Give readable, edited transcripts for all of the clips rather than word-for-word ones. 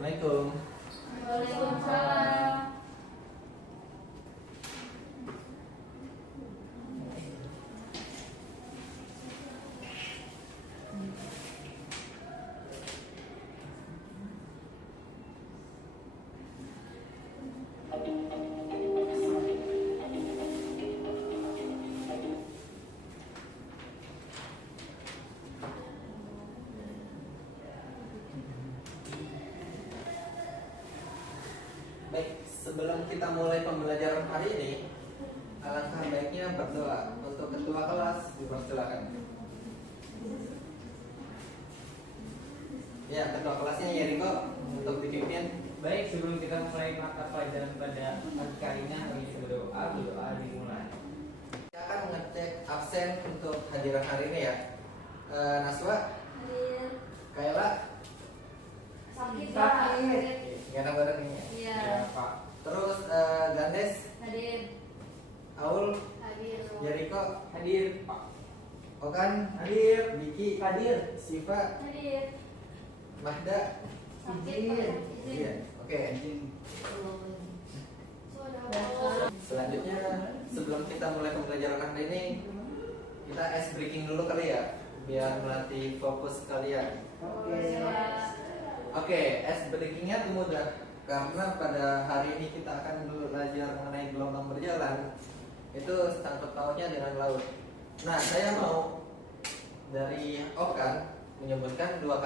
Assalamualaikum. Waalaikumsalam. Baik, sebelum kita mulai pembelajaran hari ini, alangkah baiknya berdoa. Untuk ketua kelas, dipersilakan. Ya, ketua kelasnya Yeriko untuk dipimpin. Baik, sebelum kita mulai mata pelajaran pada pagi kali ini, kita berdoa dimulai. Kita akan mengecek absen untuk hadiran hari ini ya. Naswa, Hadir. Kayla, Sakit Sakit. Pak. nggak ada bareng ini. Iya. Ya, Pak. Terus Gandes, Hadir. Aul, Hadir. Yeriko, Hadir, Pak. Okan, Hadir. Diki, Hadir. Siva, Hadir. Mahda. Sakit Izin. Pak. Iya, Izin. oke. Saudara. Selanjutnya, sebelum kita mulai pembelajaran hari ini, kita ice breaking dulu kali ya, biar melatih fokus kalian. Oke, ice breakingnya itu mudah, karena pada hari ini kita akan belajar mengenai gelombang berjalan. Itu sangkut pautnya dengan laut. Nah, saya mau dari Okan menyebutkan dua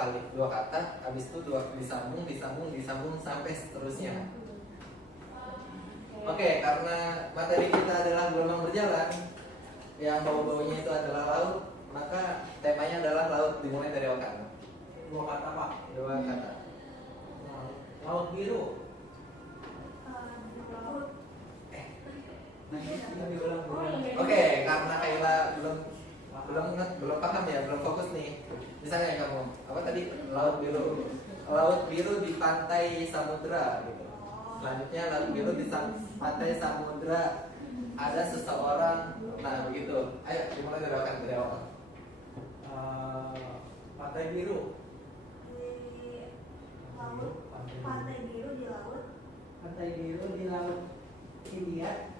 kata, habis itu disambung sampai seterusnya. Oke, karena materi kita adalah gelombang berjalan, yang bau-baunya itu adalah laut, maka temanya adalah laut. Dimulai dari Okan. Dua kata, Pak. Dua kata. Laut biru. Oke, karena Kayla belum paham ya, belum fokus nih. Misalnya kamu, apa tadi? Laut biru di pantai samudra gitu. Selanjutnya laut biru di pantai samudra ada seseorang. Nah, begitu. Ayo dimulai dari awal. Pantai biru. Di laut, pantai biru di laut. Pantai biru di laut India.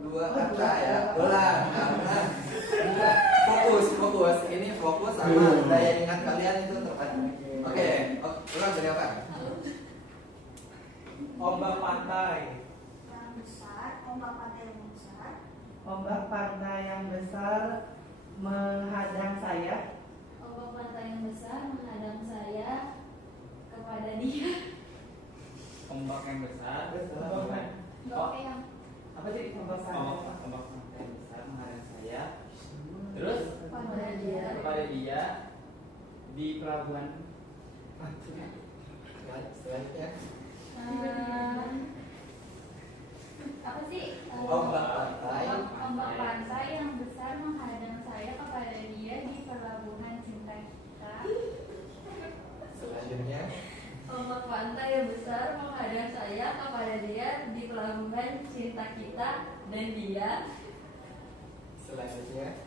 Dua kata ya, ulang karena fokus. Ini fokus sama daya ingat kalian itu terpacu. Oke, ulang dari apa? Ombak pantai. Yang besar, ombak pantai yang besar. Ombak pantai yang besar menghadang saya. Ombak pantai yang besar menghadang saya kepada dia. Ombak yang besar. Oke yang Apa sih ombak pantai yang besar menghadang saya? Terus pada dia. kepada dia di pelabuhan. Selanjutnya Apa sih? Ombak pantai. Ombak pantai yang besar menghadang saya kepada dia di pelabuhan cinta kita. Selanjutnya Ombak pantai yang besar menghadang saya kepada dia di pelabuhan cinta kita dan dia. Selanjutnya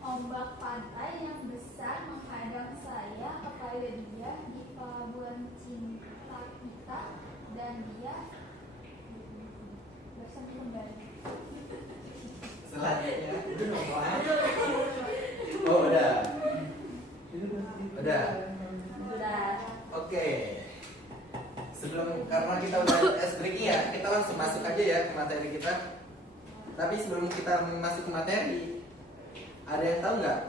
Ombak pantai yang besar menghadang saya kepada dia di pelabuhan cinta kita dan dia bersama kembali. Selanjutnya Oh udah Udah. Oke. Karena kita udah ice breaking ya, kita langsung masuk aja ya ke materi kita. Tapi sebelum kita masuk ke materi, ada yang tahu nggak?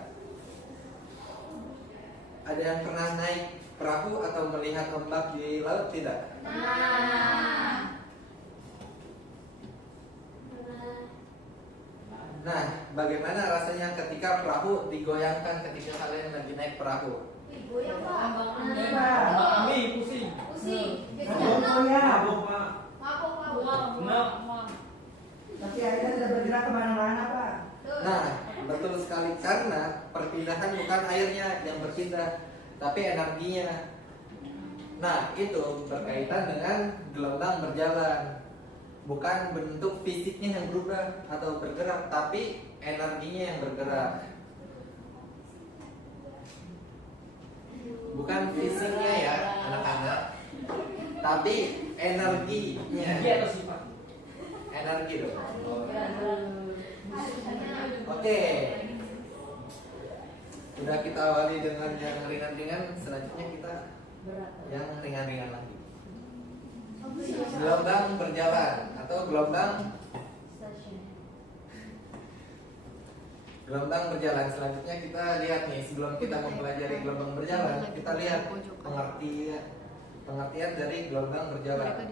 Ada yang pernah naik perahu atau melihat ombak di laut tidak? Nah, bagaimana rasanya ketika perahu digoyangkan ketika kalian lagi naik perahu? Goyang Pak. Kami pusing. Pusing. Oh ya, Mabok. tapi akhirnya tidak bergerak kemana-mana, Pak. Nah, betul sekali, karena perpindahan bukan airnya yang berpindah, tapi energinya. Nah, itu berkaitan dengan gelombang berjalan. Bukan bentuk fisiknya yang berubah atau bergerak, tapi energinya yang bergerak. Bukan fisiknya ya anak-anak, tapi energinya. Dia atau sifat? Energi dong. Oke. Oke. Udah kita awali dengan yang ringan-ringan, selanjutnya kita yang ringan-ringan lagi. Gelombang berjalan atau gelombang berjalan. Selanjutnya kita lihat nih, sebelum kita mempelajari gelombang berjalan, kita lihat pengertian dari gelombang berjalan.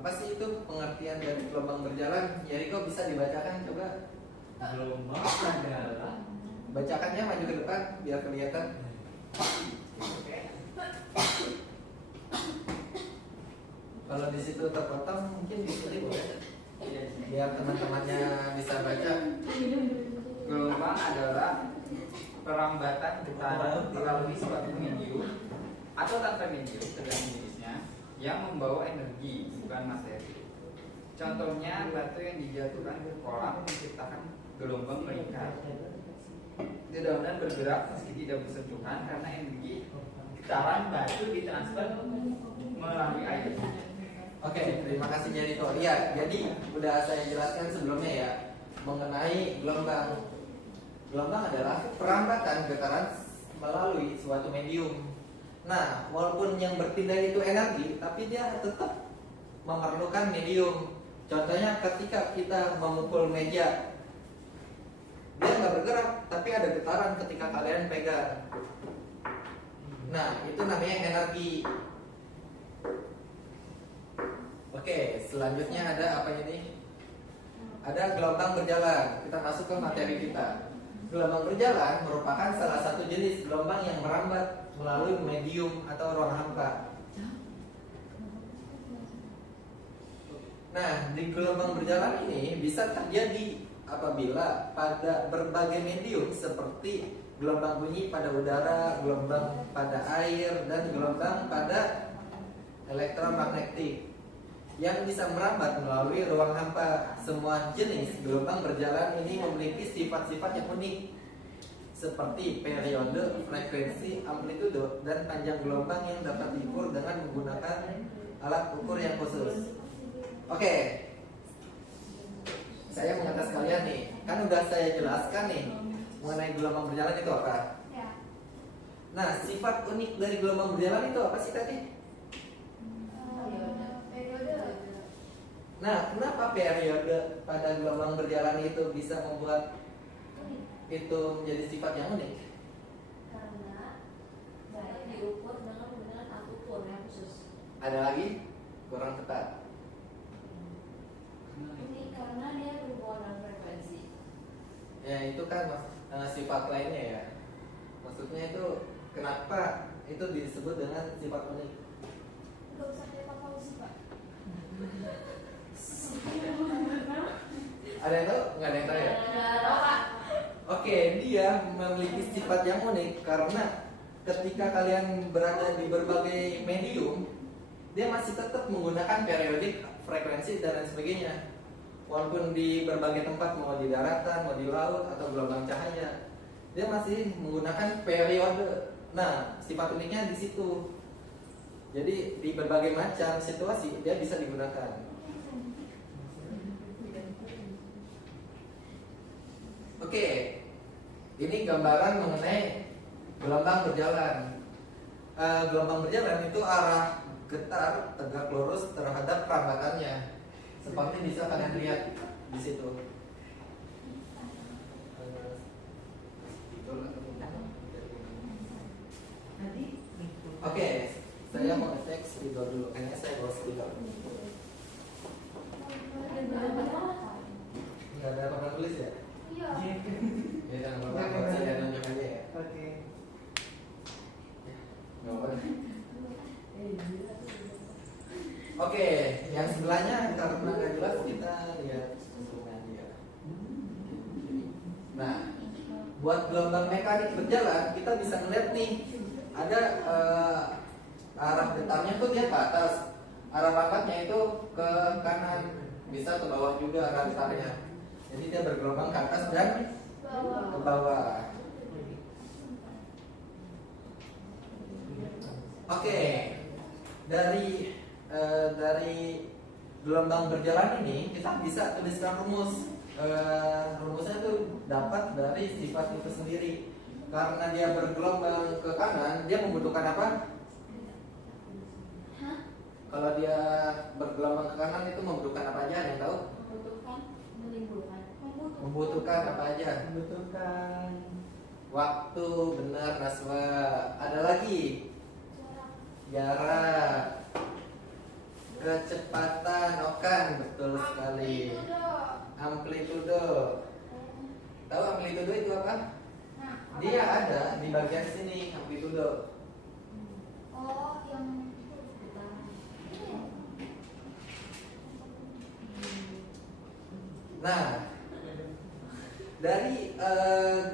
Apa sih itu pengertian dari gelombang berjalan? Yeriko bisa dibacakan coba? Gelombang adalah Bacakannya maju ke depan biar kelihatan. Kalau di situ terpotong mungkin di sini boleh. Biar teman-temannya bisa baca. gelombang adalah perambatan getaran melalui suatu medium atau tanpa medium tergantung jenisnya yang membawa energi bukan materi. Contohnya batu yang dijatuhkan ke kolam menciptakan gelombang meningkat. Daun bergerak meski tidak bersentuhan karena energi getaran batu ditransfer melalui air. Oke, terima kasih Jeriko. Iya, jadi udah saya jelaskan sebelumnya ya mengenai gelombang. Gelombang adalah perambatan getaran melalui suatu medium. Nah, walaupun yang berpindah itu energi, tapi dia tetap memerlukan medium. Contohnya ketika kita memukul meja, dia nggak bergerak, tapi ada getaran ketika kalian pegang. Nah, itu namanya energi. Oke, selanjutnya ada apa ini? Ada gelombang berjalan. Kita masuk ke materi kita. Gelombang berjalan merupakan salah satu jenis gelombang yang merambat melalui medium atau ruang hampa. Nah, di gelombang berjalan ini bisa terjadi apabila pada berbagai medium seperti gelombang bunyi pada udara, gelombang pada air, dan gelombang pada elektromagnetik yang bisa merambat melalui ruang hampa. Semua jenis gelombang berjalan ini memiliki sifat-sifat yang unik seperti periode, frekuensi, amplitudo, dan panjang gelombang yang dapat diukur dengan menggunakan alat ukur yang khusus. Oke, saya mengatas kalian nih, kan udah saya jelaskan nih mengenai gelombang berjalan itu apa. Nah, sifat unik dari gelombang berjalan itu apa sih tadi? Nah, kenapa periode pada gelombang berjalan itu bisa membuat itu menjadi sifat yang unik? Karena saya diukur dengan menggunakan alat ukur yang khusus. Ada lagi? Kurang tepat. Ini karena dia berhubungan dengan frekuensi. Ya, itu kan sifat lainnya ya. Maksudnya itu kenapa itu disebut dengan sifat unik? Gak usah kayak Pak Fauzi, Pak. Ada yang tahu? Nggak ada yang tahu ya? Nggak tahu, Pak. Oke, dia memiliki sifat yang unik karena ketika kalian berada di berbagai medium, dia masih tetap menggunakan periodik, frekuensi, dan lain sebagainya. Walaupun di berbagai tempat, mau di daratan, mau di laut, atau gelombang cahaya, dia masih menggunakan periode. Nah, sifat uniknya di situ. Jadi di berbagai macam situasi dia bisa digunakan. Oke, ini gambaran mengenai gelombang berjalan. Gelombang berjalan itu arah getar tegak lurus terhadap perambatannya. Seperti bisa kalian lihat di situ. Oke, saya mau ngecek spidol dulu. Kayaknya saya bawa spidol. Nggak ada papan tulis ya? Iya. Ya jangan apa-apa, saya nunjuk aja ya. Oke. Nggak apa-apa. Oke, yang sebelahnya karena nggak jelas kita lihat instrumen dia. Nah, buat gelombang mekanik berjalan kita bisa ngeliat nih ada arah getarnya tuh dia ke atas, arah lambatnya itu ke kanan, bisa ke bawah juga arah getarnya. Jadi dia bergelombang ke atas dan ke bawah. Oke, dari gelombang berjalan ini kita bisa tuliskan rumus. Rumusnya itu dapat dari sifat itu sendiri. Karena dia bergelombang ke kanan, dia membutuhkan apa? Hah? Kalau dia bergelombang ke kanan itu membutuhkan apa aja? Ada yang tahu? Membutuhkan menimbulkan. Membutuhkan apa aja? Membutuhkan Waktu, benar Naswa. Ada lagi? Jarak, kecepatan, Okan, betul sekali. Amplitudo. Tahu amplitudo itu apa? Dia ada di bagian sini, amplitudo. Oh, yang Nah, dari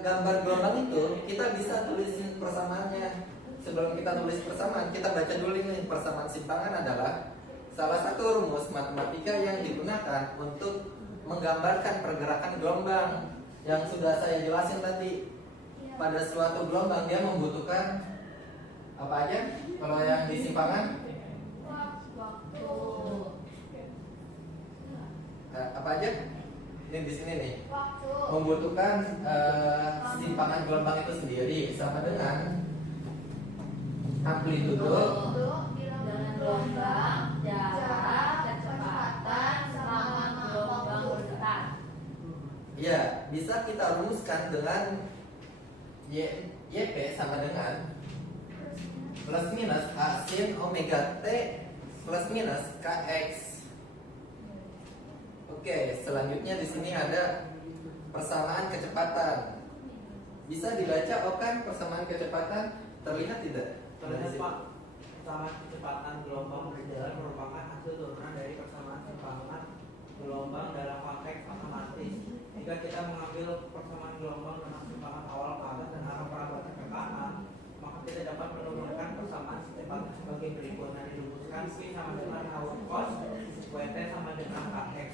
gambar gelombang itu kita bisa tulisin persamaannya. Sebelum kita tulis persamaan, kita baca dulu ini. Persamaan simpangan adalah salah satu rumus matematika yang digunakan untuk menggambarkan pergerakan gelombang yang sudah saya jelasin tadi. Pada suatu gelombang dia membutuhkan apa aja? Kalau yang di simpangan Waktu. apa aja? Ini di sini nih. Waktu. Membutuhkan simpangan gelombang itu sendiri sama dengan amplitudo Dengan gelombang, jarak, kecepatan, selama gelombang bergerak. ya, bisa kita rumuskan dengan YP sama dengan plus minus A sin omega T plus minus KX. Oke, selanjutnya di sini ada persamaan kecepatan. Bisa dibaca Okan persamaan kecepatan? Terlihat tidak? Terlihat Pak, persamaan kecepatan gelombang berjalan merupakan hasil turunan dari persamaan simpangan gelombang dalam konteks matematis. Jika kita mengambil persamaan gelombang dengan simpangan awal ke atas dan arah perabatan ke kanan, maka kita dapat menurunkan persamaan kecepatan sebagai berikut. Nah, dirumuskan P sama dengan out cos, WT sama dengan KX.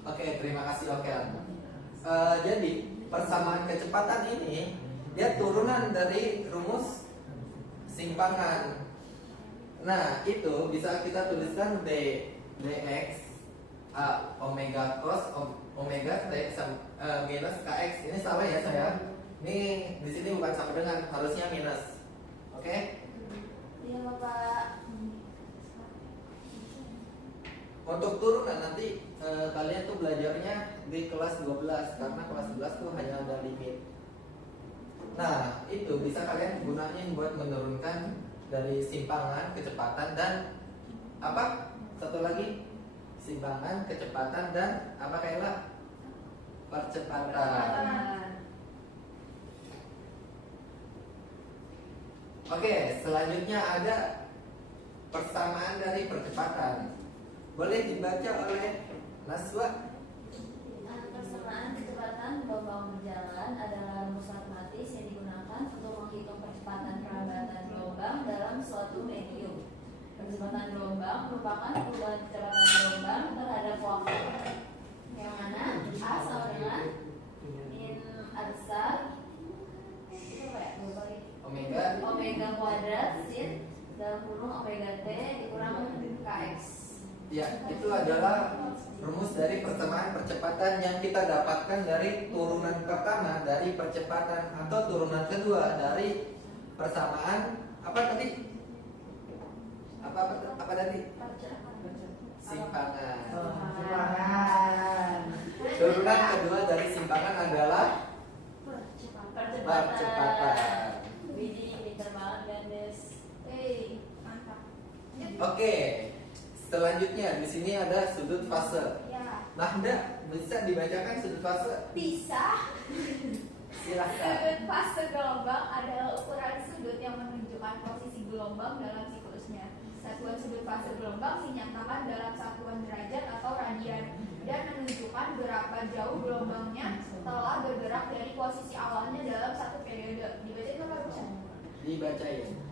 Oke, terima kasih Okan. Jadi persamaan kecepatan ini dia turunan dari rumus simpangan. Nah, itu bisa kita tuliskan dx omega cos omega t minus kx. Ini salah ya saya. Ini di sini bukan sama dengan, harusnya minus. Oke? Iya, Bapak. Untuk turunan nanti kalian tuh belajarnya di kelas 12 karena kelas 11 tuh hanya ada limit. Nah, itu bisa kalian gunain buat menurunkan dari simpangan, kecepatan dan apa? Satu lagi, simpangan, kecepatan dan apa Kayla? Percepatan. Oke, selanjutnya ada persamaan dari percepatan. Boleh dibaca oleh Naswa. Persamaan kecepatan gelombang berjalan adalah rumus matematis yang digunakan untuk menghitung percepatan perambatan gelombang dalam suatu medium. Percepatan gelombang merupakan perubahan kecepatan gelombang terhadap waktu, yang mana A sama dengan min A besar omega kuadrat sin dalam kurung omega t dikurang kx. Ya, itu adalah rumus dari persamaan percepatan yang kita dapatkan dari turunan pertama dari percepatan atau turunan kedua dari persamaan apa tadi? Apa tadi? Simpangan. Simpangan. Turunan kedua dari simpangan adalah Percepatan. percepatan. Widih, pinter banget Gandes. mantap. Oke. Selanjutnya di sini ada sudut fase. Ya, Nahda, bisa dibacakan sudut fase? bisa. Silakan. Sudut fase gelombang adalah ukuran sudut yang menunjukkan posisi gelombang dalam siklusnya. Satuan sudut fase gelombang dinyatakan dalam satuan derajat atau radian dan menunjukkan berapa jauh gelombangnya telah bergerak dari posisi awalnya dalam satu periode. Dibaca itu apa bisa? Dibacain.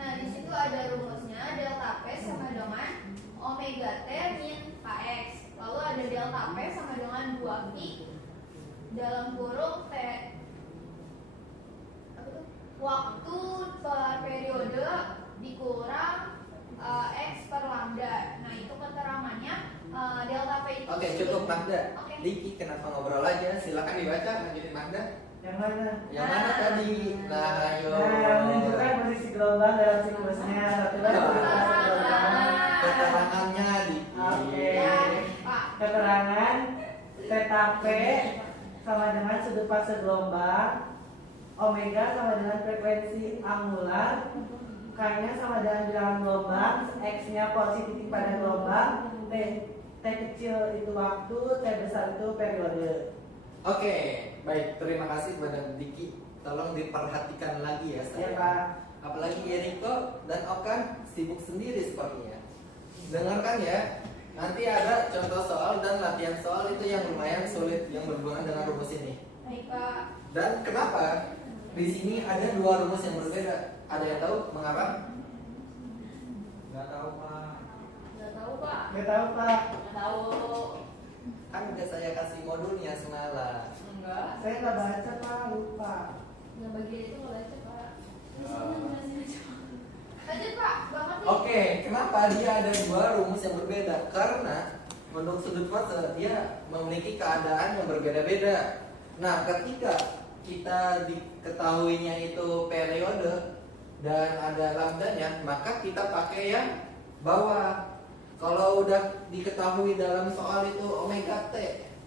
Nah, di situ ada rumusnya delta P sama dengan omega T min kx. Lalu ada delta P sama dengan 2pi dalam kurung T. Apa itu? Waktu periode dikurang X per lambda. Nah, itu keterangannya delta P itu. Oke, cukup Magda. Oke. Diki kenapa ngobrol aja? Silakan dibaca lanjutin Magda. Yang mana? Yang mana tadi? Nah, ayo. Nah, menunjukkan posisi gelombang dalam siklusnya. Satu lagi posisi gelombang. Keterangannya Diki. Oke. Ya, Pak. Keterangan theta P sama dengan sudut fase gelombang, omega sama dengan frekuensi angular, K-nya sama dengan bilangan gelombang, X-nya positif pada gelombang, T kecil itu waktu, T besar itu periode. Oke, baik. Terima kasih kepada Diki. Tolong diperhatikan lagi ya Ya saya. Pak. Apalagi Yeriko dan Okan sibuk sendiri sepertinya. Dengarkan ya. Nanti ada contoh soal dan latihan soal itu yang lumayan sulit yang berhubungan dengan rumus ini. Baik, Pak. Dan kenapa di sini ada dua rumus yang berbeda? Ada yang tahu mengapa? Nggak tahu Pak. Nggak tahu Pak. Nggak tahu Pak. Nggak tahu. Kan udah saya kasih modulnya semalam. Enggak. Saya nggak baca Pak, lupa. Yang bagian itu nggak baca Pak. Di Oh. sini jelasin aja. Lanjut, Pak. Banget nih. Oke, kenapa dia ada dua rumus yang berbeda? Karena untuk sudut fase dia memiliki keadaan yang berbeda-beda. Nah, ketika kita diketahuinya itu periode dan ada lambdanya, maka kita pakai yang bawah. Kalau udah diketahui dalam soal itu omega t,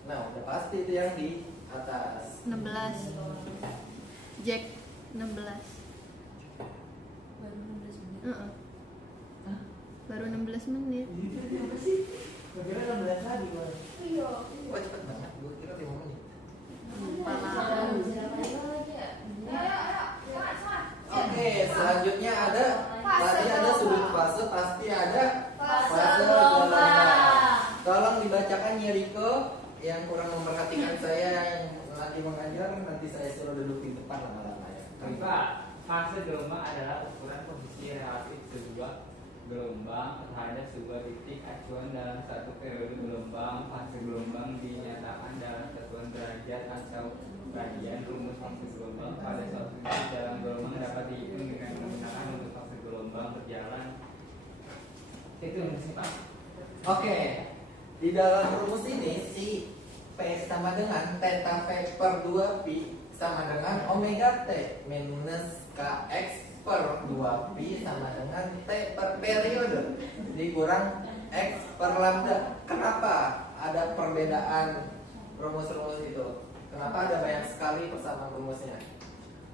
nah udah pasti itu yang di atas. 16 Jack 16 Baru 16 menit. Heeh. Baru 16 menit. Apa sih? Kira 16 lagi Pak. Iya. Wah cepet banget, gue kira 5 menit. Ada siapa lagi ya? Ayo, ayo. Semangat. Oke, selanjutnya ada tadi ada sudut fase, pasti ada Fase gelombang. Tolong dibacakan Yeriko yang kurang memperhatikan saya yang lagi mengajar, nanti saya suruh duduk di depan lama-lama ya. Pak, fase gelombang adalah ukuran posisi relatif sebuah gelombang terhadap sebuah titik acuan dalam satu periode gelombang. Fase gelombang dinyatakan dalam satuan derajat atau radian. Rumus fase gelombang pada suatu titik dalam gelombang dapat dihitung dengan menggunakan untuk fase gelombang berjalan. Itu rumusnya Pak. Oke, di dalam rumus ini si P sama dengan theta P per 2 Pi sama dengan omega T minus Kx per 2 Pi sama dengan T per periode dikurang X per lambda. Kenapa ada perbedaan rumus-rumus itu? Kenapa ada banyak sekali persamaan rumusnya?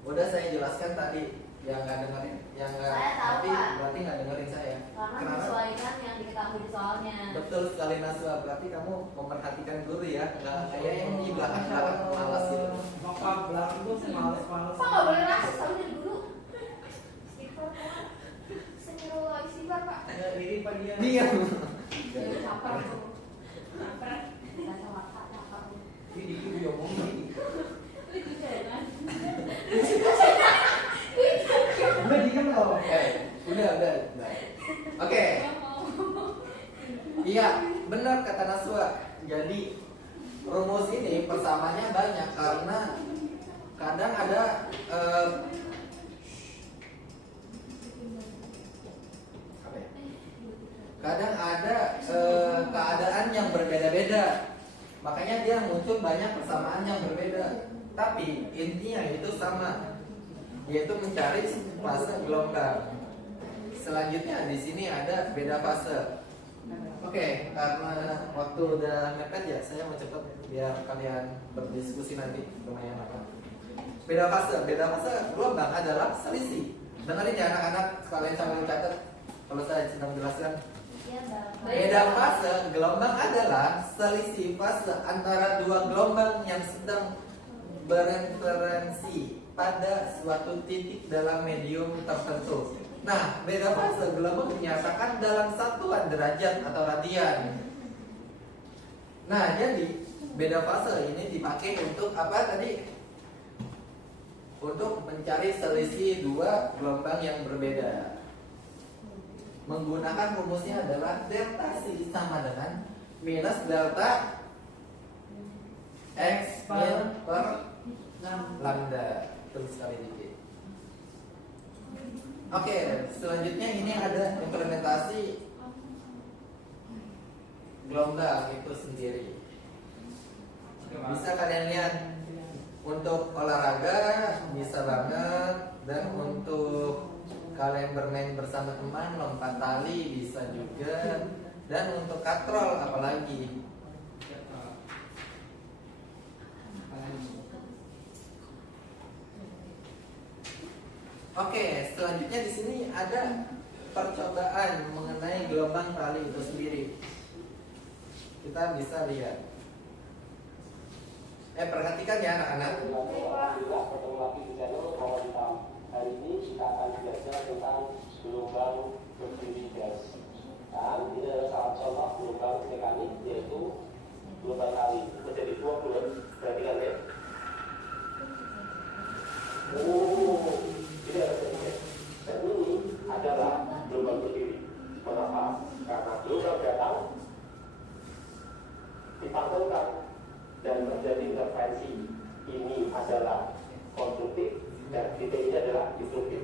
Udah saya jelaskan tadi, yang nggak dengerin, yang nggak Saya tahu, ngerti Pak. berarti nggak dengerin saya. Karena Kenapa? menyesuaikan yang diketahui di soalnya. Betul sekali Naswa, berarti kamu memperhatikan guru ya, nggak kayak yang di belakang malas gitu. Maka belakang tuh males-males. Pak nggak boleh rasis sama jadi guru. Istighfar, Pak. Astagfirullah, istighfar, Pak. Ya, diri Pak dia. Diam. Jadi caper tuh. Caper. Kacamata caper. Ini dikit diomongin. Lucu kan? Udah diem loh. Udah. Oke. Iya, benar kata Naswa. Jadi rumus ini persamaannya banyak karena kadang ada apa ya? Kadang ada keadaan yang berbeda-beda. Makanya dia muncul banyak persamaan yang berbeda. Tapi intinya itu sama, yaitu mencari fase gelombang. Selanjutnya di sini ada beda fase. Oke, karena waktu udah mepet ya, saya mau cepet biar kalian berdiskusi nanti lumayan apa. Beda fase gelombang adalah selisih. Dengerin ya anak-anak, sekalian sambil catat kalau saya sedang menjelaskan. Iya, Mbak. Beda fase gelombang adalah selisih fase antara dua gelombang yang sedang bereferensi pada suatu titik dalam medium tertentu. Nah, beda fase gelombang dinyatakan dalam satuan derajat atau radian. Nah, jadi beda fase ini dipakai untuk apa tadi? Untuk mencari selisih dua gelombang yang berbeda. Menggunakan rumusnya adalah delta C sama dengan minus delta X min per lambda. Terus sekali dikit. Oke, selanjutnya ini ada implementasi gelombang itu sendiri. Bisa kalian lihat untuk olahraga bisa banget, dan untuk kalian bermain bersama teman lompat tali bisa juga, dan untuk katrol apalagi. Oke, selanjutnya di sini ada percobaan mengenai gelombang tali itu sendiri. Kita bisa lihat. Perhatikan ya anak-anak. Hari ini kita akan belajar tentang gelombang berdiri gas. Dan ini adalah salah contoh gelombang mekanik, yaitu gelombang tali. Menjadi dua gelombang. Perhatikan ya. Ini adalah berdiri. Dan ini adalah gelombang berdiri. Mengapa? Karena gelombang datang dipantulkan dan terjadi intervensi. Ini adalah konstruktif dan titik ini adalah destruktif.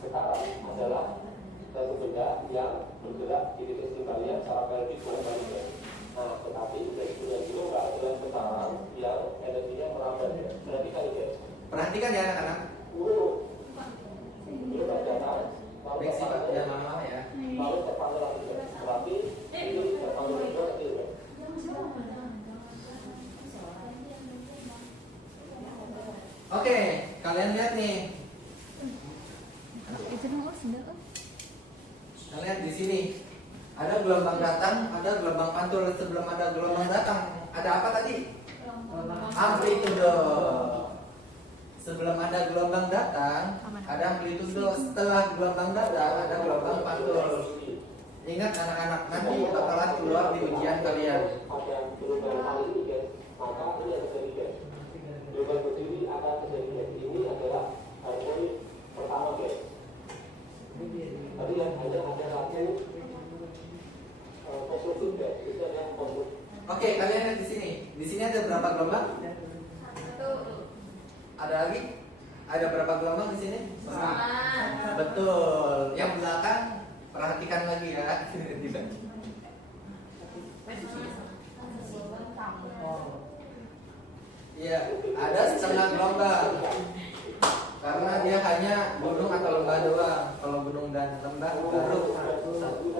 Sekarang adalah satu benda yang bergerak di titik timbalian secara periodik bolak-balik. Nah, tetapi dari dunia gelombang adalah sekarang yang energinya merambat. Perhatikan ini. Perhatikan ya anak-anak. Gelombang datang, lalu Sifat yang lama ya. lalu terpantul lagi. Tetapi ini terpantul lagi. Oke, kalian lihat nih. Kalian lihat di sini. Ada gelombang datang, ada gelombang pantul. Sebelum ada gelombang datang, ada apa tadi? Amplitudo. Sebelum ada gelombang datang, ada amplitudo. Setelah gelombang datang, ada gelombang pantul. Ingat anak-anak, nanti bakalan keluar di ujian kalian. Ada gelombang tali ini guys, maka ini yang terjadi guys. Gelombang berdiri akan terjadi guys. Ini adalah harmoni pertama guys. Tadi yang hanya ada satu konstruktif guys. Itu adalah konstruktif. Oke, kalian lihat di sini. Di sini ada berapa gelombang? Ada lagi? Ada berapa gelombang di sini? Betul. Yang belakang perhatikan lagi ya. Iya, ada setengah gelombang. Karena dia hanya gunung atau lembah doang. Kalau gunung dan lembah baru satu.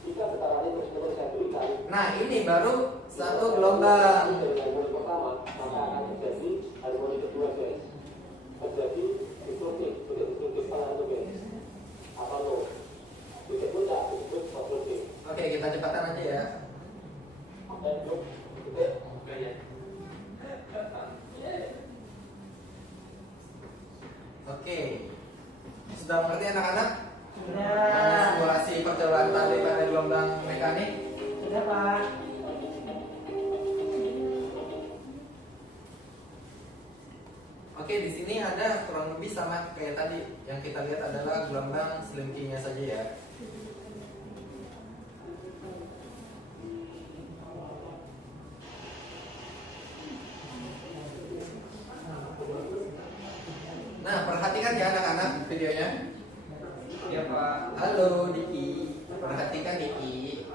Jika getarannya terus-menerus saya berikan, Nah, ini baru satu gelombang. dari harmoni pertama, maka akan terjadi harmoni kedua guys. Terjadi destruktif, destruktif pada itu guys. Apa lo? Disebut tak? Disebut konstruktif. Oke, kita cepatan aja ya. Oke. Sudah mengerti anak-anak? Simulasi percobaan tali pada gelombang mekanik. Sudah Pak. Oke, di sini ada kurang lebih sama kayak tadi. Yang kita lihat adalah gelombang selimutinya saja ya. Nah, perhatikan ya anak-anak videonya. Ya Pak. Halo Diki, perhatikan Diki.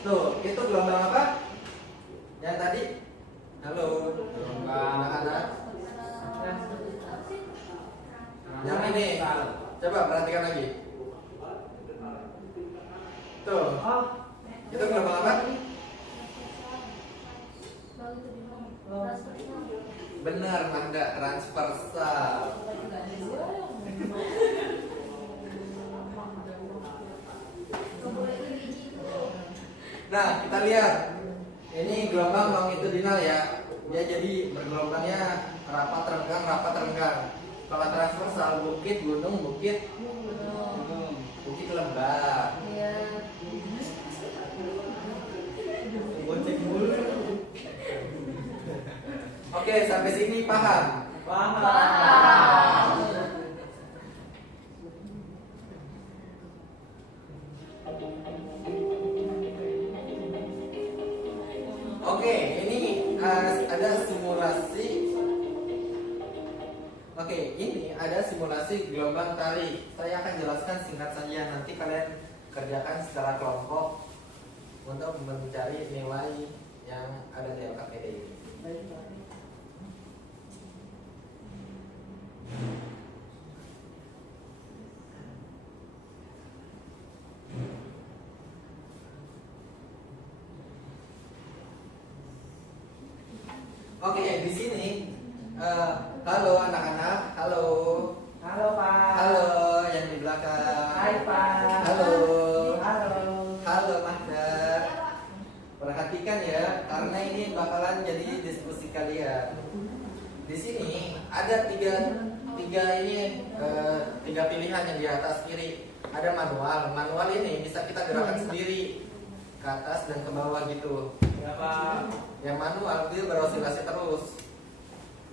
Tuh, itu gelombang apa? Yang tadi? Halo, gelombang anak-anak. Yang ini, coba perhatikan lagi. Tuh, itu gelombang apa? Benar, Manda, transversal. Nah, kita lihat. Ini gelombang longitudinal ya. Dia jadi bergelombangnya rapat renggang. Kalau transversal, bukit, gunung, bukit, lembah. Oke, sampai sini paham? Paham. Oke, ini ada simulasi. Oke, ini ada ada simulasi gelombang tarik. Saya akan jelaskan singkat saja. Nanti kalian kerjakan secara kelompok untuk mencari nilai yang ada di LKPD ini. Oke, di sini halo anak-anak, halo. Halo Pak. Halo yang di belakang. Hai Pak. Halo. Halo. Halo Mahda. Perhatikan ya, karena ini bakalan jadi diskusi kalian. Di sini ada tiga pilihan yang di atas kiri. Ada manual. Manual ini bisa kita gerakan sendiri ke atas dan ke bawah gitu. Ya Pak. Yang manual dia berosilasi terus.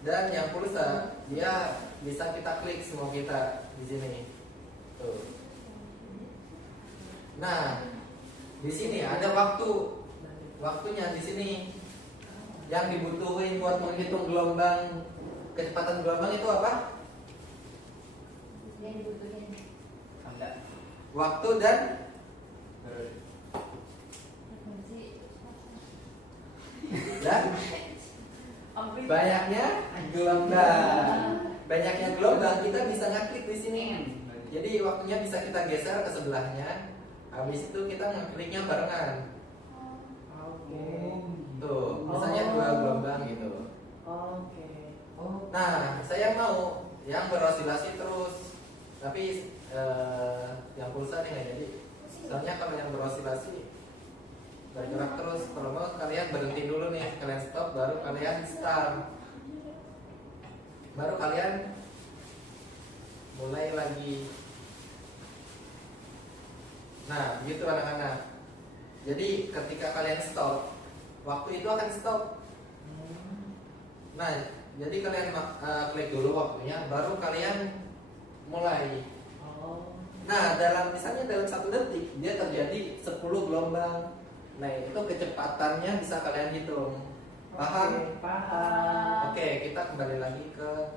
Dan yang pulsa dia bisa kita klik semua kita di sini. Tuh. Nah, di sini ada waktunya di sini yang dibutuhin buat menghitung gelombang, kecepatan gelombang itu apa? Yang dibutuhin. Anda. Waktu dan banyaknya gelombang. Banyaknya gelombang kita bisa ngeklik di sini. Jadi waktunya bisa kita geser ke sebelahnya. Habis itu kita ngekliknya barengan. Tuh, misalnya 2 gelombang gitu. Nah, saya mau yang berosilasi terus. Tapi yang pulsa nih nggak jadi. Soalnya kalau yang berosilasi bergerak terus. Kalau mau kalian berhenti dulu nih, kalian stop, baru kalian start. Baru kalian mulai lagi. Nah, begitu anak-anak. Jadi ketika kalian stop, waktu itu akan stop. Nah, jadi kalian klik dulu waktunya, baru kalian mulai. Nah, misalnya dalam 1 detik dia terjadi 10 gelombang. Nah, itu kecepatannya bisa kalian hitung. Paham? Paham. Oke, kita kembali lagi ke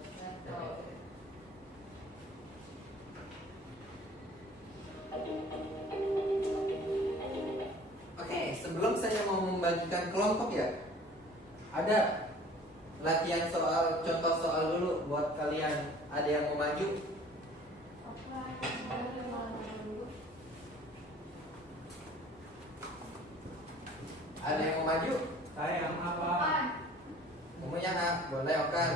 Oke, sebelum saya mau membagikan kelompok ya, ada latihan soal, contoh soal dulu buat kalian. Ada yang mau maju? Ada yang mau maju? Saya yang apa? Umumnya nak, boleh Okan.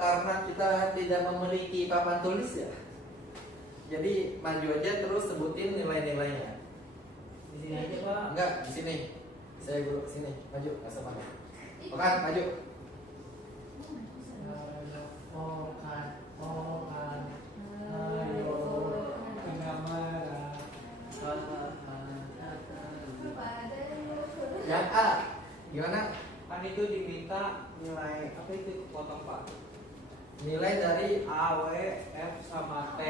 Karena kita tidak memiliki papan tulis ya, jadi maju aja terus sebutin nilai-nilainya. Di sini aja Pak. Enggak, di sini. Saya guru sini, maju, nggak sama. Okan, maju. Ayo, tengah marah. Yang A, gimana? Kan itu diminta nilai apa itu potong Pak? Nilai dari A, W, F sama T.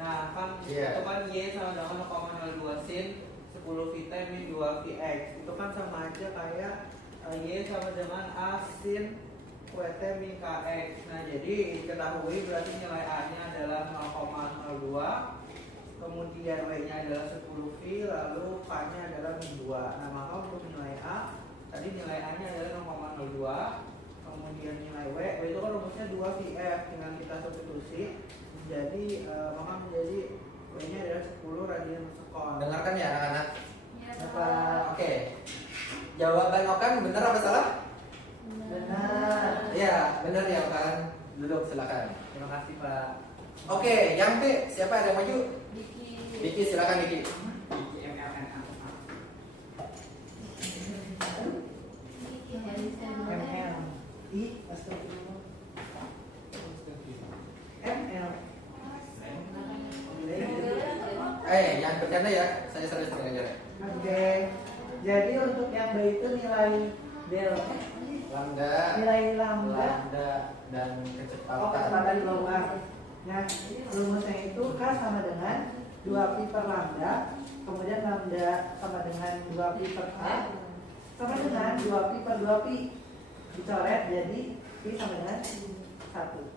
Nah kan Iya. itu kan Y sama dengan 0,02 sin 10 Vt min 2 Vx. Itu kan sama aja kayak Y sama dengan A sin Vt min Kx. Nah jadi diketahui berarti nilai A nya adalah 0,02, kemudian W nya adalah 10 V, lalu K nya adalah min 2. Nah maka untuk nilai A, tadi nilai A nya adalah 0,02, kemudian nilai W itu kan rumusnya 2 VF, tinggal kita substitusi. Jadi maka menjadi W nya adalah 10 radian per sekon. dengarkan ya anak-anak. Apa? Oke. Jawaban Okan benar apa salah? Benar. Iya, benar ya Okan. Duduk silakan. Terima kasih Pak. Oke, yang B, siapa ada yang maju? Diki, silakan Diki. ML. I astagfirullah. ML. Yang bercanda ya, saya serius mengajar. Oke. Jadi untuk yang B itu nilai delta, Lambda, nilai lambda, dan oh kecepatan kecepatan. gelombang. Nah, rumusnya itu K sama dengan 2 pi per lambda, kemudian lambda sama dengan 2 pi per A, sama dengan 2 pi per 2 pi. Dicoret jadi pi sama dengan 1.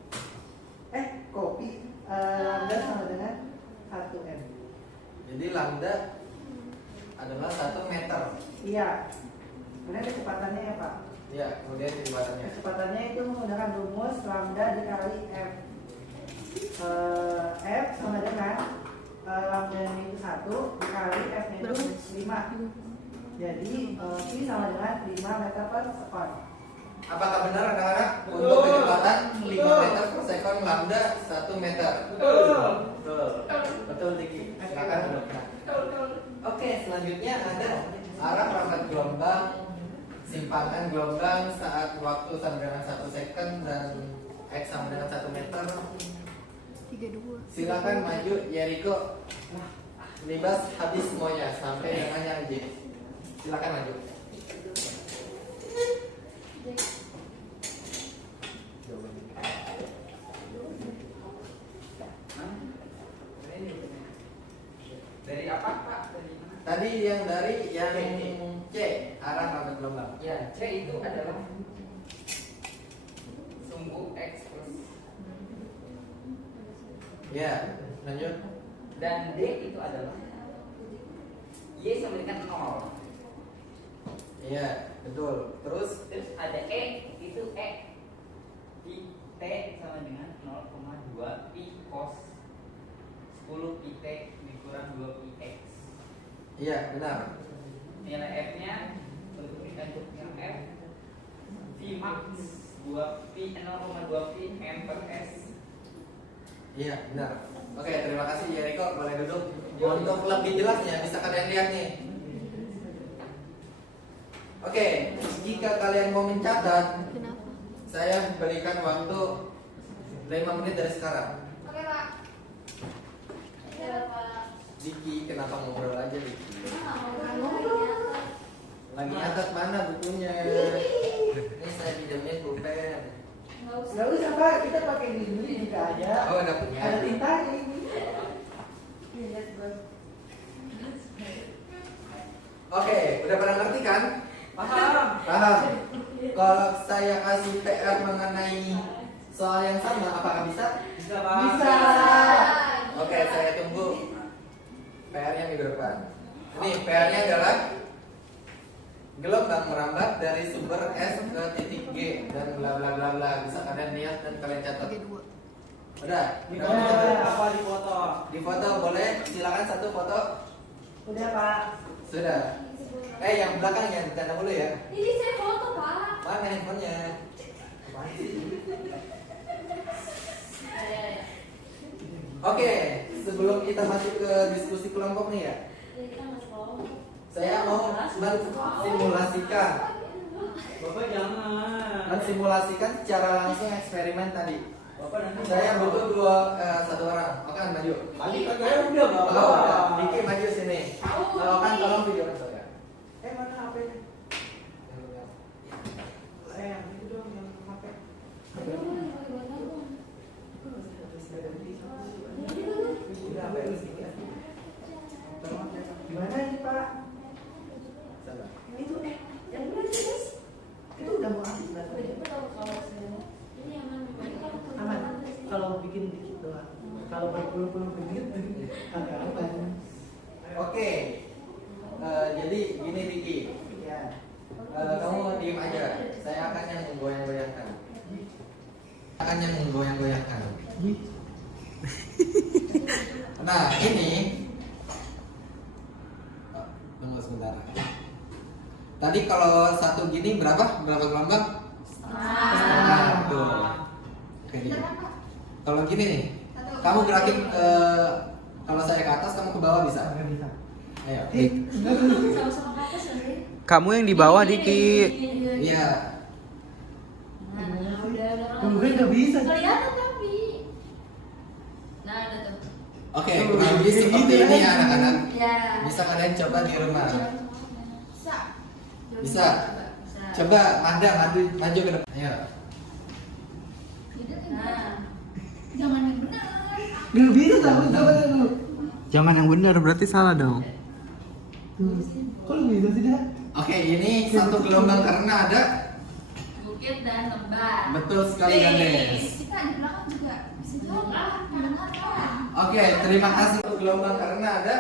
kopi lambda sama dengan 1 m. Jadi lambda adalah 1 meter. Iya. Kemudian kecepatannya ya Pak. Iya, kemudian kecepatannya. Kecepatannya itu menggunakan rumus lambda dikali f. F sama dengan lambda itu 1 dikali f nya itu 5. Jadi P sama dengan 5 meter per sekon. Apakah benar anak-anak untuk kecepatan 5 meter per sekon lambda 1 meter? Betul. Betul Diki. Silakan duduk. Oke, selanjutnya ada arah rambat gelombang, simpangan gelombang saat waktu sama dengan 1 second dan x sama dengan 1 meter. 32. Silakan maju Yeriko. Libas habis semuanya sampai dengan yang J. Silakan maju. Dari apa Pak? Dari mana? Tadi yang dari yang C, arah rambat gelombang. Ya, C itu adalah sumbu X plus. Ya, lanjut. Dan D itu adalah Y sama dengan 0. Iya, betul. Terus Terus ada E, itu E. Pi T sama dengan 0,2 Pi cos 10 Pi T dikurang 2 Pi X. iya, benar. Nilai F-nya untuk kita yang F Pi max 2 Pi 0,2 Pi M per S. Iya, benar. Oke, terima kasih Yeriko. Boleh duduk. Untuk lebih jelasnya bisa kalian lihat nih. Oke, jika kalian mau mencatat, Kenapa? saya berikan waktu 5 menit dari sekarang. Oke Pak. Ya Pak. Diki, kenapa ngobrol aja Diki? Nggak Lagi nyatat mana bukunya? Ini saya pinjamin pulpen. usah. Gak usah Pak, kita pakai di sini juga ada. Oh, ada punya. Ada tintanya ini. Oke, udah pada ngerti kan? Paham. Paham. Kalau saya kasih PR mengenai soal yang sama, apakah bisa? Bisa Pak. Bisa. Oke, saya tunggu PR-nya minggu depan. Ini PR-nya adalah gelombang merambat dari sumber S ke titik G dan bla bla bla bla. Bisa kalian lihat dan kalian catat. 32. Udah? Di Udah foto kalian catat? apa di foto? Di foto boleh, silakan satu foto. Udah Pak. Sudah. Yang belakang yang bercanda dulu ya. Ini saya foto Pak. Mana handphonenya? Apaan sih? Ya. Oke, sebelum kita masuk ke diskusi kelompok nih ya, Jadi kita masuk kelompok. saya mau mensimulasikan Bapak jangan. mensimulasikan secara langsung eksperimen tadi. Bapak nanti Saya butuh satu orang. Okan maju. Tadi kan saya udah Oh, bawa. Diki maju sini. Okan tolong video saya. Mana HP-nya? Yang itu dong yang HP. Udah apa ya? Gimana nih Pak? Sana. Itu udah mau habis berarti. Aman. Kalau mau bikin dikit doang. Kalau berpuluh-puluh menit agak aman. Oke. Jadi gini Diki. Ya. Kamu diem aja. Saya akan yang menggoyang-goyangkan. Akan yang menggoyang-goyangkan. Nah ini. Tunggu sebentar. Tadi kalau satu gini berapa? Berapa gelombang? Setengah. Tuh. Oke Diki. Kalau gini nih, kamu gerakin ke kalau saya ke atas, kamu ke bawah bisa? Nggak bisa. Ayo. Sama-sama ke atas nanti. Kamu yang di bawah Diki. Iya. Nah, udah. Gue nggak bisa. Kelihatan tapi. Nah, udah tuh. Oke, kurang lebih seperti ini ya anak-anak. Ya. Bisa kalian coba di rumah. Bisa. Bisa. Coba maju ke depan. Ayo. Nah. Jangan yang benar. Nggak bisa tahu dulu. Jangan yang benar, berarti salah dong. Kok lu bisa sih dah? Oke, ini satu gelombang karena ada Bukit dan lembah. betul sekali Gandes. Kita di belakang juga bisa Oke, terima kasih untuk gelombang karena ada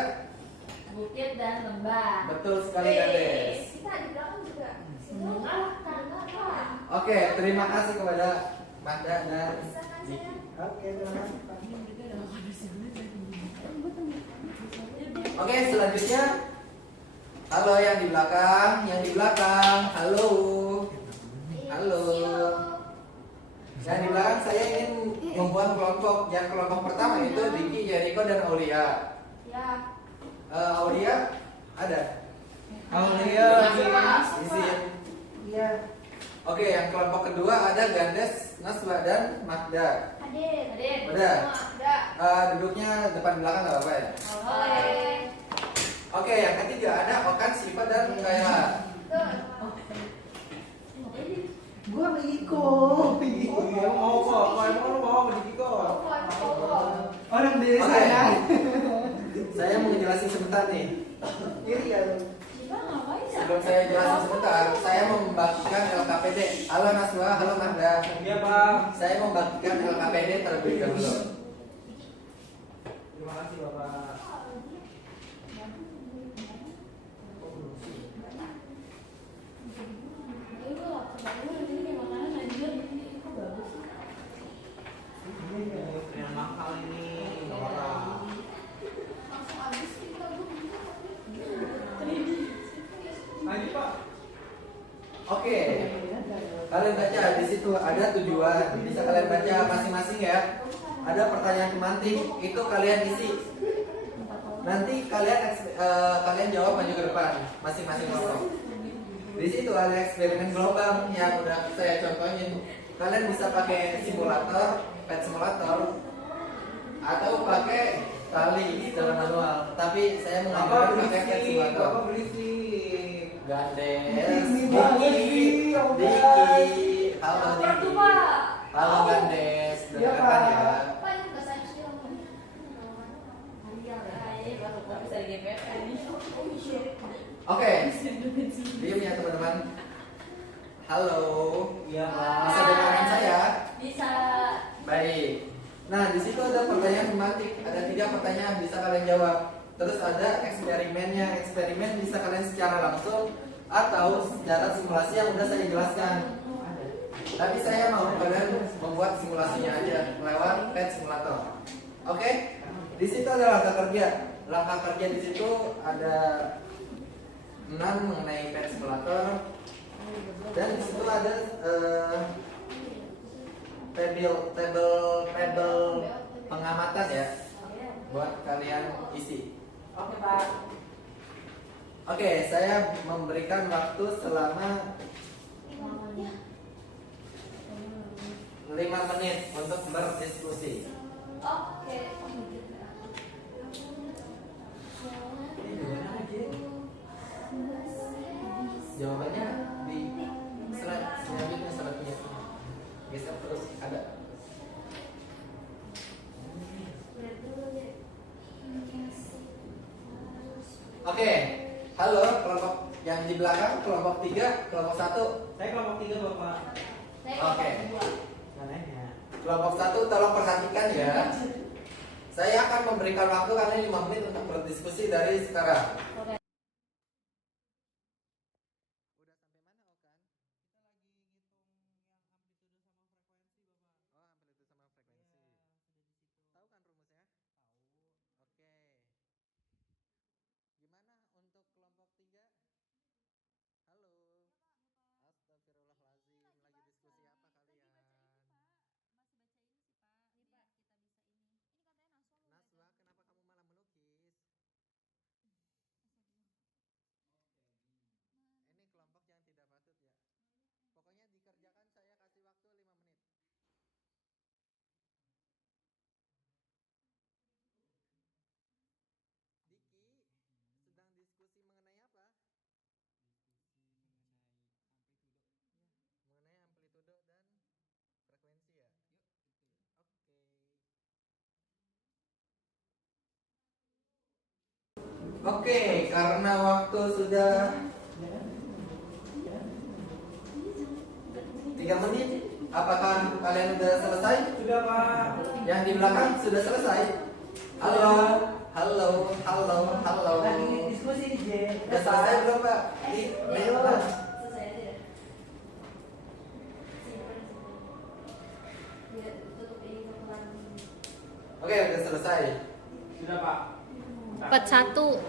Bukit dan lembah. betul sekali Gandes. Kita di belakang juga. Oke, terima kasih kepada Manda dan Niki. Oke, terima kasih Pak. Oke, selanjutnya halo yang di belakang, halo. Halo. Yang di belakang saya ingin membuat kelompok. Yang kelompok pertama itu Diki, Jericho dan Aulia. Ya. Aulia ada? Aulia Izin. Iya. Oke, yang kelompok kedua ada Gandes, Naswa dan Magda. Hadir. Udah. Ada. Duduknya depan belakang nggak apa-apa ya? Boleh. Oke, yang ketiga ada Okan, Siva dan Kayla. Tuh. Gua Miko. Iya, mau kok. Emang lu mau di Kiko? Orang desa Oke. ya. Saya mau ngejelasin sebentar nih. Iri ya lu. Kita ngapain ya? Sebelum saya jelasin sebentar, saya mau membagikan LKPD. Halo Naswa, halo Magda. Iya, Pak. Saya mau membagikan LKPD terlebih dahulu. Terima kasih, Bapak. Yang mahal ini orang. Langsung habis kita Lagi, Pak. Oke, kalian baca di situ ada tujuan. Bisa kalian baca masing-masing ya. Ada pertanyaan pemantik, itu kalian isi. Nanti kalian jawab maju ke depan masing-masing kelompok. Di situ ada eksperimen gelombang yang udah saya contohin. Kalian bisa pakai simulator, pet simulator, atau pakai tali secara manual. Tapi saya mengajarkan pakai pet simulator. Bapak berisik. Gandes, Diki, Diki, halo Diki, halo Gandes, Iya, dengarkan ya. Pak ini bahasa Indonesia. Oke, diam ya teman-teman. Halo, Iya, Pak. bisa dengarkan saya? Bisa. Baik. Nah, di situ ada pertanyaan semantik. Ada 3 pertanyaan bisa kalian jawab. Terus ada eksperimennya. Eksperimen bisa kalian secara langsung atau secara simulasi yang udah saya jelaskan. Tapi saya mau kalian membuat simulasinya aja lewat pet simulator. Oke? Di situ ada langkah kerja. Langkah kerja di situ ada 6 mengenai pet simulator. Dan di situ ada tabel pengamatan ya buat kalian isi. Oke, Pak. Oke, saya memberikan waktu selama 5 menit untuk berdiskusi. Oke. Jawabannya di slide selanjutnya slide-nya. Geser terus ada. Oke, halo kelompok yang di belakang, kelompok 3, kelompok 1. Saya kelompok 3, Bapak. Oke. Mananya? Kelompok 1 tolong perhatikan ya. Saya akan memberikan waktu kalian 5 menit untuk berdiskusi dari sekarang. Oke, karena waktu sudah 3 menit, Apakah kalian sudah selesai? Sudah Pak. Yang di belakang sudah selesai? Halo, halo, halo, halo. Lagi diskusi nih J. Sudah selesai belum Pak? Belum. Selesai aja. Biar tutup ini keluar. Oke, sudah selesai. Sudah Pak. Part 1.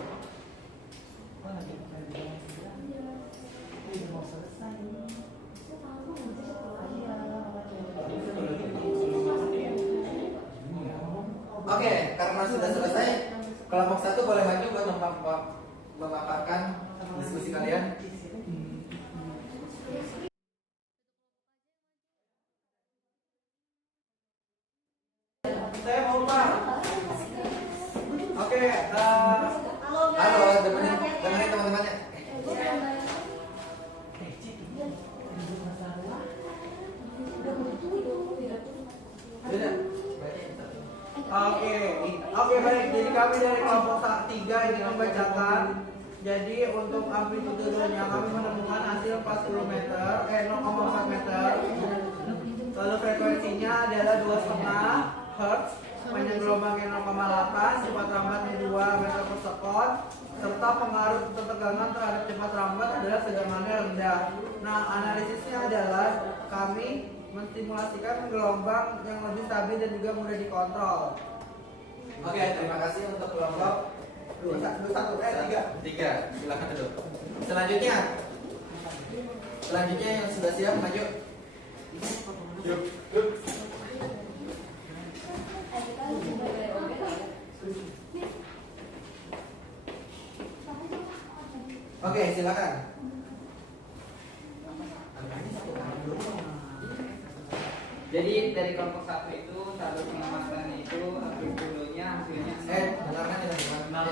Mau selesai. Oke, karena sudah selesai, kelompok 1 boleh maju buat memaparkan diskusi kalian. Saya mau Pak. Oke, Halo, temenin teman-temannya. Sudah. Oke baik. Jadi kami dari kelompok 3 ini membacakan. Jadi untuk amplitudenya kami menemukan hasil 40 meter, 0,4 meter. Lalu frekuensinya adalah 2,5 Hz, panjang gelombangnya 0,8, cepat rambatnya 2 meter per sekon, serta pengaruh ketegangan terhadap cepat rambat adalah segamannya rendah. Nah, analisisnya adalah kami menstimulasikan gelombang yang lebih stabil dan juga mudah dikontrol. Oke, terima kasih untuk kelompok 3. Silakan duduk. Selanjutnya yang sudah siap maju. Yuk. Oke, silakan. Jadi dari kelompok 1 itu satu pengamatan itu amplitudonya hasilnya Dengarkan ya teman-teman.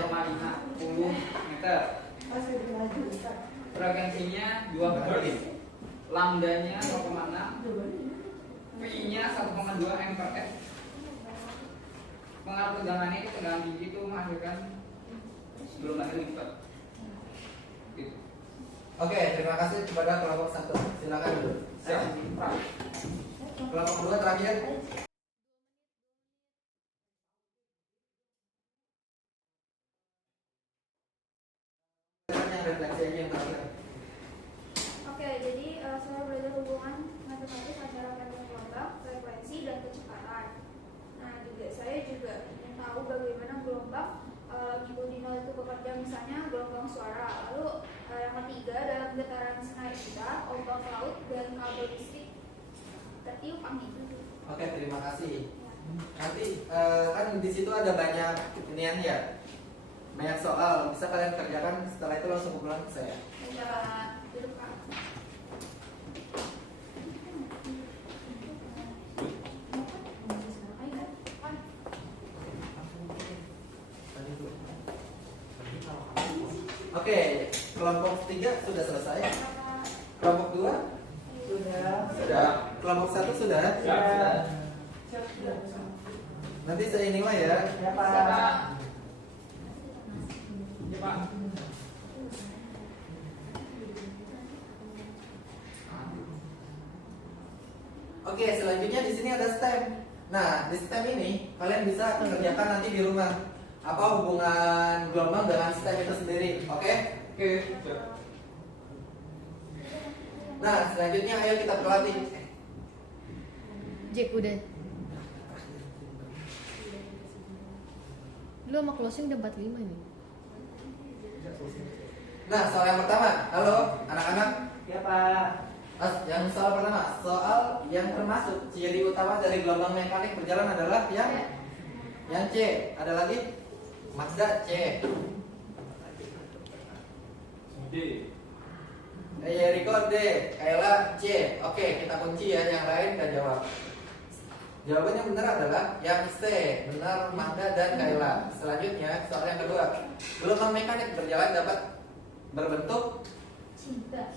0,50 meter. Frekuensinya 2 Hz. Lambdanya 0,6. V-nya 1,2 M per S. Pengaruh tegangannya itu tegangan tinggi itu menghasilkan gelombang lipat. Gitu. Oke, terima kasih kepada kelompok 1. Silakan dulu. Kelompok 2 terakhir. Yang refleksi aja yang terakhir. Oke, jadi saya belajar hubungan matematis antara panjang gelombang, frekuensi, dan kecepatan. Nah, saya juga ingin tahu bagaimana gelombang mengikuti nol itu bekerja, misalnya gelombang suara. Lalu yang ketiga dalam getaran senar kita, ombak laut dan kabel listrik tertiup angin. Oke, terima kasih. Nanti kan di situ ada banyak inian ya, banyak soal. Bisa kalian kerjakan. Setelah itu langsung pulang ke saya. Ya, duduk Pak. Oke, kelompok 3 sudah selesai. Kelompok 2 sudah. Kelompok 1 sudah. Nanti saya nilai ya. Ya Pak. Oke, selanjutnya di sini ada STEM. Nah, di STEM ini kalian bisa kerjakan nanti di rumah. Apa hubungan gelombang dengan STEM itu sendiri? Oke? Oke. Nah, selanjutnya ayo kita berlatih. Jack udah. Lu sama closing udah 45 ini. Nah, soal yang pertama. Halo, anak-anak. Ya Pak. Yang soal pertama, soal yang termasuk ciri utama dari gelombang mekanik berjalan adalah yang C. Ada lagi? Mazda C. D. Eriko D. Kayla C. Oke, kita kunci ya. Yang lain nggak jawab. Jawaban yang benar adalah yang C. Benar, Mazda dan Kayla. Selanjutnya, soal yang kedua. Gelombang mekanik berjalan dapat berbentuk Cinta.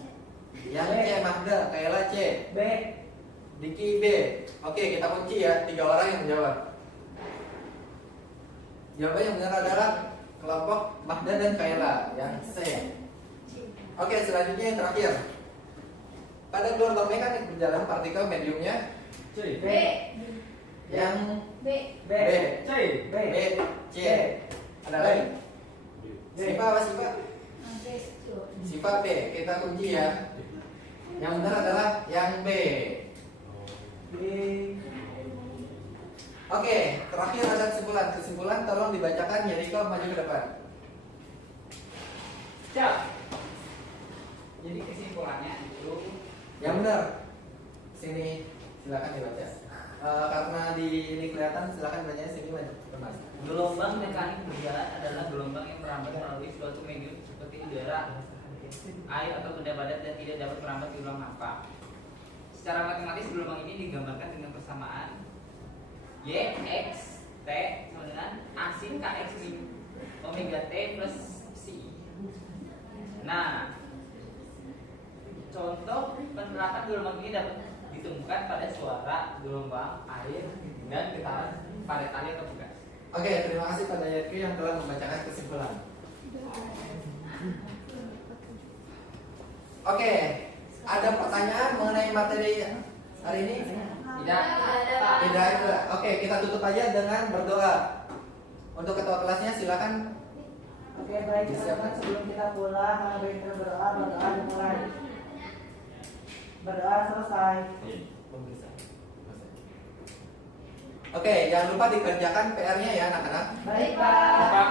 yang C. Mazda, Kayla C. B. Diki B. Oke, kita kunci ya. 3 orang yang menjawab. Jawaban yang benar adalah kelompok Mazda dan Kayla, yang C. Oke, selanjutnya yang terakhir. pada gelombang mekanik berjalan partikel mediumnya C. B. yang B. B, C. B, C. Ada lagi? Siapa apa Siapa? B. Siapa B. Kita kunci ya. Yang benar adalah yang B. Oke, terakhir ada kesimpulan. Kesimpulan tolong dibacakan ya, Riko maju ke depan. Siap. Jadi kesimpulannya itu Yang benar. Sini silakan dibaca. Karena di ini kelihatan silakan baca sini Mas. Gelombang mekanik berjalan adalah gelombang yang merambat melalui suatu medium seperti udara, air atau benda padat dan tidak dapat merambat di ruang hampa. Secara matematis gelombang ini digambarkan dengan persamaan Y X T sama dengan asin Kx min omega T plus psi. Nah, contoh penerapan gelombang ini dapat ditemukan pada suara, gelombang, air, dan getaran pada tali atau gas. Oke, terima kasih pada Yaki yang telah membacakan kesimpulan. Oke, ada pertanyaan mengenai materi hari ini? Tidak. Tidak ada. Oke, kita tutup aja dengan berdoa. Untuk ketua kelasnya silakan. Oke, baik teman-teman, sebelum kita pulang, mari kita berdoa dimulai. Berdoa selesai. Oke, jangan lupa dikerjakan PR-nya ya anak-anak. Baik, Pak. Pak.